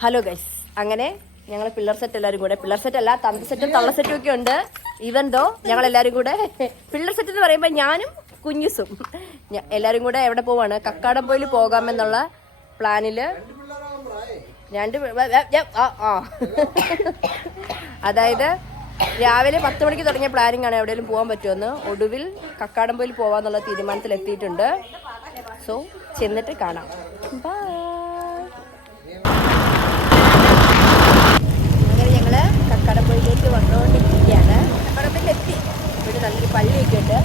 Hello guys, അങ്ങനെ ഞങ്ങൾ പിള്ളേർ സെറ്റ് എല്ലാവരും കൂടെ, പിള്ളേർ സെറ്റ് അല്ല തന്ത സെറ്റും തള്ള സെറ്റും ഒക്കെ ഉണ്ട്. ഈവൻ ദോ ഞങ്ങൾ എല്ലാവരും കൂടെ പിള്ളേർ സെറ്റ് എന്ന് പറയുമ്പോൾ ഞാനും കുഞ്ഞുസും എല്ലാവരും കൂടെ എവിടെ പോവാണ്, കക്കാടംപൊയിൽ പോകാമെന്നുള്ള പ്ലാനില്. അതായത് രാവിലെ 10 മണിക്ക് തുടങ്ങിയ പ്ലാനിങ് ആണ് എവിടെയെങ്കിലും പോകാൻ പറ്റുമെന്ന്. ഒടുവിൽ കക്കാടംപൊയിൽ പോവാന്നുള്ള തീരുമാനത്തിൽ എത്തിയിട്ടുണ്ട്. സോ ചെന്നിട്ട് കാണാം. ബൈ. അങ്ങനെ ഞങ്ങള് കക്കാടംപൊയിലേക്ക് വന്നുകൊണ്ടിരിക്കുകയാണ്. കക്കാടംപൊയിലെത്തി. ഇവിടെ നല്ലൊരു പള്ളിയൊക്കെ ഉണ്ട്.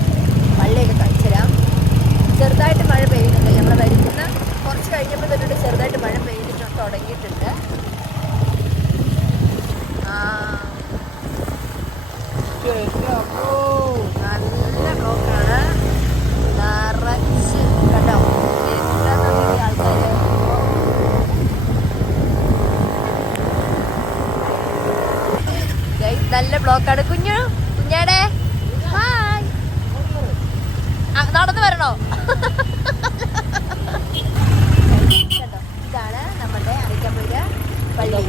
പള്ളിയൊക്കെ കാണിച്ചുതരാം. ചെറുതായിട്ട് മഴ പെയ്യുന്നുണ്ട്. ഞങ്ങൾ വരുന്ന കുറച്ച് കഴിഞ്ഞപ്പോൾ തൊട്ടിട്ട് ചെറുതായിട്ട് മഴ പെയ്തിട്ട് തുടങ്ങിയിട്ടുണ്ട്. നല്ല ബ്ലോക്കാണ്. നിറച്ച് കണ്ടോ ആൾക്കാര്. നല്ല ബ്ലോക്കാണ്. കുഞ്ഞാടെ ഹായ്, നടന്നു വരണോ? ഇതാണ് നമ്മുടെ അരിക്കമ്പുഴ പള്ളി.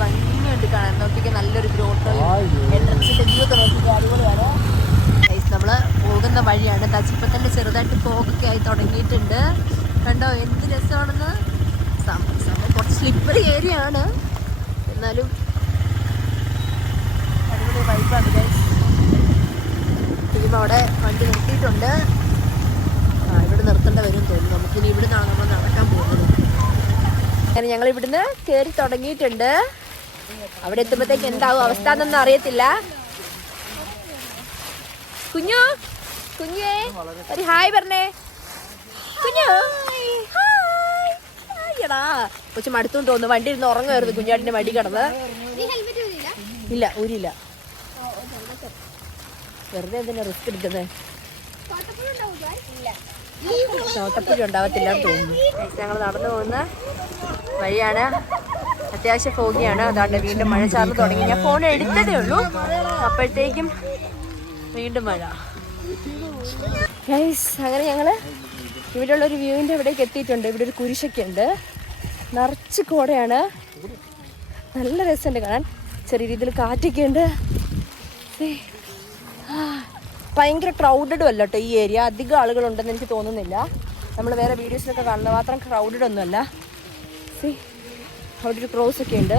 ഭംഗിയുണ്ട് കാണാൻ. നോക്കിക്കാൻ നല്ലൊരു ഗ്രോട്ടോയും എൻട്രൻസിന്റെ വ്യൂ ഒക്കെ നോക്കിക്കാൻ അടിപൊളിയാണ്. നമ്മള് പോകുന്ന വഴിയാണ്. ഇപ്പൊ തന്നെ ചെറുതായിട്ട് ഫോഗൊക്കെ ആയി തുടങ്ങിയിട്ടുണ്ട്. കണ്ടോ എന്ത് രസമാണെന്ന്. സമയം കുറച്ച് സ്ലിപ്പറി ഏരിയ ആണ്, എന്നാലും അടിപൊളി വൈബാണ് ഗൈസ്. ടീം അവിടെ വണ്ടി നിർത്തിയിട്ടുണ്ട്. ഇവിടെ നിർത്തേണ്ട വരും തോന്നുന്നു. നമുക്കിനി ഇവിടുന്നാണ് നമ്മൾ നടക്കാൻ പോകുന്നത്. അങ്ങനെ ഞങ്ങൾ ഇവിടുന്ന് കയറി തുടങ്ങിയിട്ടുണ്ട്. അവിടെ എത്തുമ്പോഴത്തേക്ക് എന്താവും അവസ്ഥ എന്നൊന്നും അറിയത്തില്ല. കുഞ്ഞേ ഒരു ഹായ് പറഞ്ഞേ. കൊച്ചു മടുത്തും തോന്നുന്നു. വണ്ടി ഇരുന്ന് ഉറങ്ങുമായിരുന്നു കുഞ്ഞാട്ടിന്റെ വടി കിടന്ന്. ഇല്ല, ഊരില്ല. വെറുതെ എന്തിനാ റിസ്ക് എടുക്കുന്നത്? ചോട്ടപ്പുഴ ഉണ്ടാവത്തില്ല തോന്നുന്നു. ഞങ്ങൾ നടന്നു പോകുന്ന വഴിയാണ്. അത്യാവശ്യം ഫോഗിയാണ്. അതാണ്ട് വീണ്ടും മഴ ചാർന്ന് തുടങ്ങി. ഞാൻ ഫോൺ എടുത്തതേ ഉള്ളൂ, അപ്പോഴത്തേക്കും വീണ്ടും മഴ. അങ്ങനെ ഞങ്ങൾ ഇവിടെയുള്ള ഒരു വ്യൂവിൻ്റെ ഇവിടേക്ക് എത്തിയിട്ടുണ്ട്. ഇവിടെ ഒരു കുരിശൊക്കെ ഉണ്ട്. നിറച്ച് കോടയാണ്. നല്ല രസമുണ്ട് കാണാൻ. ചെറിയ രീതിയിൽ കാറ്റൊക്കെ ഉണ്ട്. ഭയങ്കര ക്രൗഡഡും അല്ല കേട്ടോ ഈ ഏരിയ. അധികം ആളുകളുണ്ടെന്ന് എനിക്ക് തോന്നുന്നില്ല. നമ്മൾ വേറെ വീഡിയോസിലൊക്കെ കാണുന്ന മാത്രം ക്രൗഡഡ് ഒന്നുമല്ല. അവിടെ ഒരു ക്രോസ് ഒക്കെ ഉണ്ട്.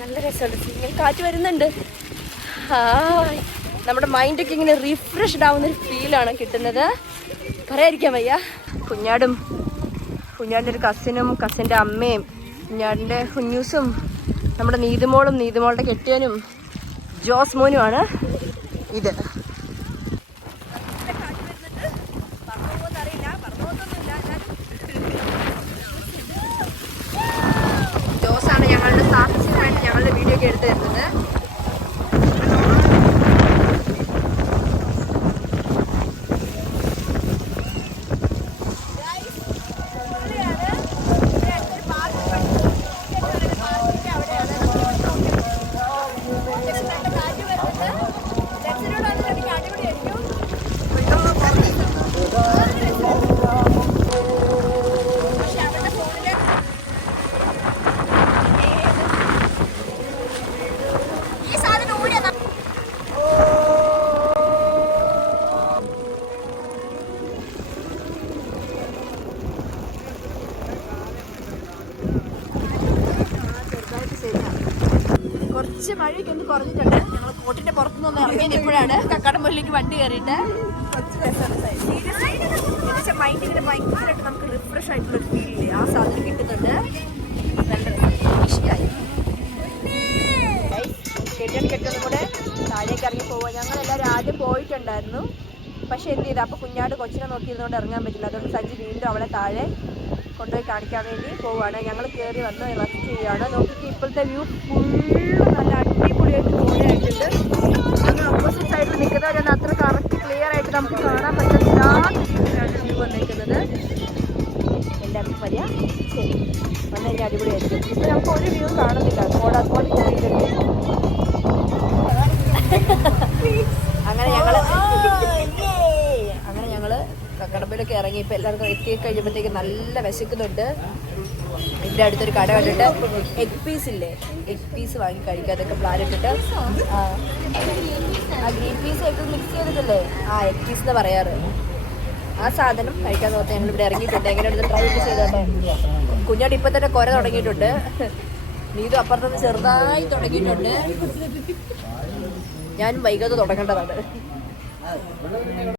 നല്ല രസമുണ്ട്. ഇങ്ങനെ കാറ്റ് വരുന്നുണ്ട്. നമ്മുടെ മൈൻഡൊക്കെ ഇങ്ങനെ റിഫ്രഷ്ഡ് ആവുന്നൊരു ഫീലാണ് കിട്ടുന്നത്. പറയാതിരിക്കാൻ വയ്യ. കുഞ്ഞാടിൻ്റെ ഒരു കസിനും കസിൻ്റെ അമ്മയും കുഞ്ഞാടിൻ്റെ കുഞ്ഞൂസും നമ്മുടെ നീതുമോളും നീതുമോളുടെ കെട്ടിയനും ജോസ്മോനുമാണ് ഇത്. ജോസാണ് ഞങ്ങളുടെ സാഹചര്യമായിട്ട് ഞങ്ങളുടെ വീഡിയോ ഒക്കെ എടുത്തു തരുന്നത്. കുറച്ച് മഴയൊക്കെ ഒന്ന് കുറഞ്ഞിട്ടുണ്ട്. ഞങ്ങൾ കോട്ടിന്റെ പുറത്തുനിന്ന് ഇറങ്ങിയത് ഇപ്പോഴാണ്. കക്കാടംപൊയിലേക്ക് വണ്ടി കയറിയിട്ട് മൈൻഡ് ഇങ്ങനെ ഭയങ്കരമായിട്ട് നമുക്ക് റിഫ്രഷ് ആയിട്ടുള്ള ഒരു ഫീൽ ഇല്ലേ, ആ സാധനം കിട്ടുന്നുണ്ട്. നല്ല ഇഷ്ടമായി. കെട്ടിയൊന്നും കൂടെ താഴേക്ക് ഇറങ്ങി പോവുക. ഞങ്ങളെല്ലാവരും ആദ്യം പോയിട്ടുണ്ടായിരുന്നു. പക്ഷെ എന്ത് ചെയ്താൽ അപ്പോൾ കുഞ്ഞാട് കൊച്ചിനെ നോക്കിയിരുന്നുകൊണ്ട് ഇറങ്ങാൻ പറ്റില്ല. അതുകൊണ്ട് സഞ്ജി വീണ്ടും അവളെ താഴെ കൊണ്ടുപോയി കാണിക്കാൻ വേണ്ടി പോവുകയാണ്. ഞങ്ങൾ കയറി വന്ന് റെസ്റ്റ് ചെയ്യുകയാണ്. നോക്കിയിട്ട് ഇപ്പോഴത്തെ വ്യൂ ഫുള്ള് നല്ല അടിപൊളിയായിട്ട് തോന്നിയായിട്ടുണ്ട്. ഞങ്ങൾ ഓപ്പോസിറ്റ് സൈഡിൽ നിൽക്കുന്നവരൊന്നും അത്ര കറക്റ്റ് ക്ലിയർ ആയിട്ട് നമുക്ക് കാണാൻ പറ്റുന്നില്ല. വ്യൂ വന്നിരിക്കുന്നത് എല്ലാവർക്കും വരിക. ശരി, വന്നു കഴിഞ്ഞാൽ അടിപൊളിയായിരിക്കും. ഇപ്പം നമുക്ക് ഒരു വ്യൂ കാണുന്നില്ല. അതുപോലെ കയറിയിട്ടുണ്ട്. അങ്ങനെ ഞങ്ങൾ ഇവരൊക്കെ ഇറങ്ങി. ഇപ്പം എല്ലാവർക്കും എത്തി കഴിയുമ്പോഴത്തേക്ക് നല്ല വിശക്കുന്നുണ്ട്. ഇവിടെ അടുത്തൊരു കട കണ്ടിട്ട് എഗ് പീസ് ഇല്ലേ, എഗ് പീസ് വാങ്ങി കഴിക്കുക. അതൊക്കെ പ്ലാൻ ഇട്ടിട്ട് ആ ഗ്രീൻ പീസ് എഗ് മിക്സ് ചെയ്തിട്ടില്ലേ, ആ എഗ് പീസ് എന്ന് പറയാറ്. ആ സാധനം കഴിക്കാൻ നോക്കാൻ ഞങ്ങൾ ഇവിടെ ഇറങ്ങിയിട്ടുണ്ട്. എങ്ങനെ എടുത്ത് ട്രൈ ചെയ്തോട്ടെ. കുഞ്ഞാട് ഇപ്പം തന്നെ കുര തുടങ്ങിയിട്ടുണ്ട്. നീതു അപ്പുറത്തുനിന്ന് ചെറുതായി തുടങ്ങിയിട്ടുണ്ട്. ഞാനും വൈകാതെ തുടങ്ങേണ്ടതാണ്.